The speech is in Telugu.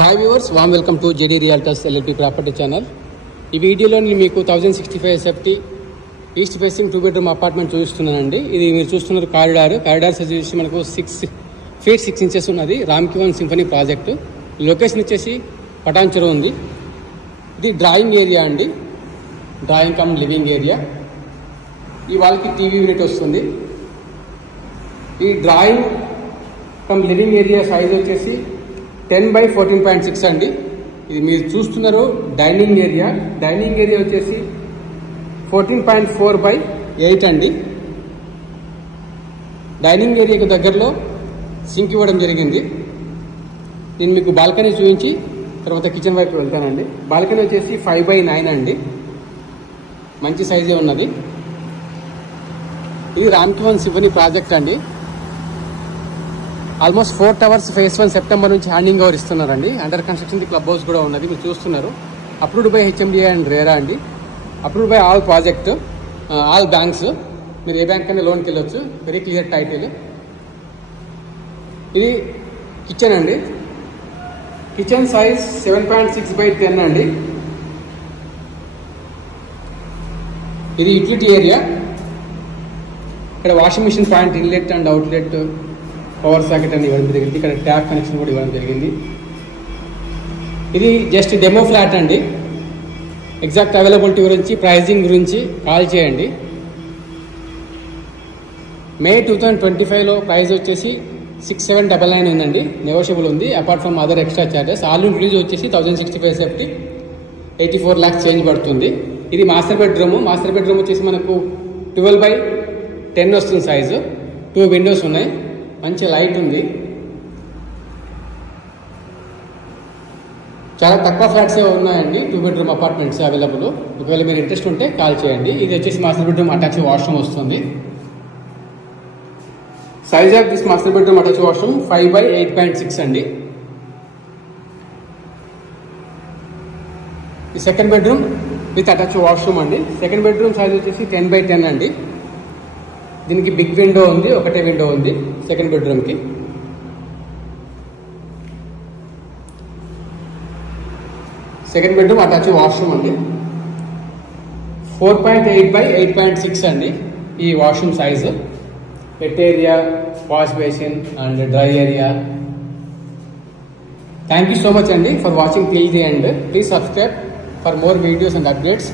Hi viewers, warm welcome to JD realtors LLP property channel. ఈ వీడియోలో నేను మీకు 1065 SFT east facing 2 bedroom apartment చూపిస్తున్నానండి. ఇది మీరు చూస్తున్నారు కారిడార్ సైజ్ వచ్చేసి మనకు 6 feet 6 inches ఉన్నది. రామ్కివన్ సింఫనీ ప్రాజెక్టు. లొకేషన్ వచ్చేసి పటాన్ చెరువు ఉంది. ఇది డ్రాయింగ్ ఏరియా అండి, డ్రాయింగ్ కమ్ లివింగ్ ఏరియా. ఈ వాళ్ళకి టీవీ యూనిట్ వస్తుంది. ఈ drawing come living area size వచ్చేసి 10/14.6 అండి. ఇది మీరు చూస్తున్నారు డైనింగ్ ఏరియా. డైనింగ్ ఏరియా వచ్చేసి 14.4/8 అండి. డైనింగ్ ఏరియాకు దగ్గరలో సింక్ ఇవ్వడం జరిగింది. నేను మీకు బాల్కనీ చూపించి తర్వాత కిచెన్ వైపు వెళ్తానండి. బాల్కనీ వచ్చేసి 5/9 అండి, మంచి సైజే ఉన్నది. ఇది రామ్కివన్ సింఫనీ ప్రాజెక్ట్ అండి. ఆల్మోస్ట్ 4 towers ఫేజ్ 1 సెప్టెంబర్ నుంచి హ్యాండింగ్ ఓవర్ ఇస్తున్నారండి. అండర్ కన్స్ట్రక్షన్ క్లబ్ హౌస్ కూడా ఉన్నది, మీరు చూస్తున్నారు. Approved by HMDA and RERA అండి. Approved by all project, all banks. మీరు ఏ బ్యాంక్ అయినా లోన్కి వెళ్ళొచ్చు. Very clear title. ఇది కిచెన్ అండి. కిచెన్ సైజ్ 7.6/10 అండి. ఇది యూటిలిటీ ఏరియా. ఇక్కడ washing machine point, inlet and outlet, power socket అని ఇవ్వడం జరిగింది. ఇక్కడ ట్యాప్ కనెక్షన్ కూడా ఇవ్వడం జరిగింది. ఇది జస్ట్ డెమో ఫ్లాట్ అండి. ఎగ్జాక్ట్ అవైలబిలిటీ గురించి, ప్రైజింగ్ గురించి కాల్ చేయండి. May 2025లో ప్రైస్ వచ్చేసి 6799 ఉందండి. నెగోషియబుల్ ఉంది, apart from other extra charges. All inclusive వచ్చేసి 1065 SFT 84 lakhs చేంజ్ పడుతుంది. ఇది మాస్టర్ బెడ్రూమ్. మాస్టర్ బెడ్రూమ్ వచ్చేసి మనకు 12/10 వస్తుంది సైజు. 2 windows ఉన్నాయి, మంచి లైట్ ఉంది. చాలా తక్కువ ఫ్లాట్స్ ఉన్నాయండి 2 bedroom అపార్ట్మెంట్స్ అవైలబుల్. ఒకవేళ మీరు ఇంట్రెస్ట్ ఉంటే కాల్ చేయండి. ఇది వచ్చేసి మాస్టర్ బెడ్రూమ్ అటాచ్ వాష్రూమ్ వస్తుంది. Size of this master bedroom attach washroom 5/8.6 అండి. ఈ second bedroom with attach washroom అండి. సెకండ్ బెడ్రూమ్ సైజ్ వచ్చేసి 10/10 అండి. దీనికి బిగ్ విండో ఉంది, ఒకటే విండో ఉంది సెకండ్ బెడ్రూమ్కి. సెకండ్ బెడ్రూమ్ అటాచ్ వాష్రూమ్ అండి. 4.8/8.6 అండి ఈ washroom size. Wet area, wash basin and dry area. Thank you so much అండి for watching till the end. Please subscribe for more videos and updates.